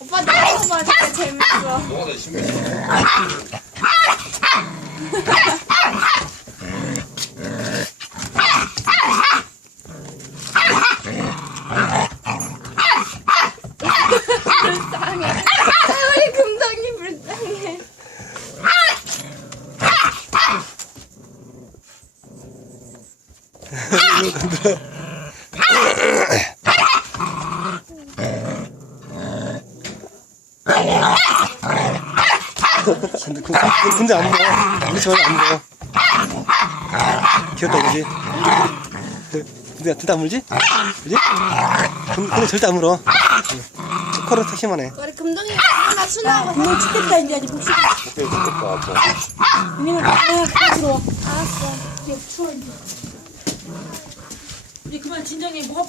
오빠 봐 진짜 재밌어. 우리 금성이 불쌍해. 근데, 그, 그, 근데 안 물어. 우리 집안에 안 물어. 귀엽다, 그지? 근데, 근데 안 물지? 그지? 근데, 근데 절대 안 물어. 코로 택시만 해. 우리 금동이가 하나 순하고 너 죽겠다 이제 아직 복수 좋겠다, 아빠. 왜냐면 아 그만 들어와 알았어. 이제 추워 이제 우리 그만 진정해. 뭐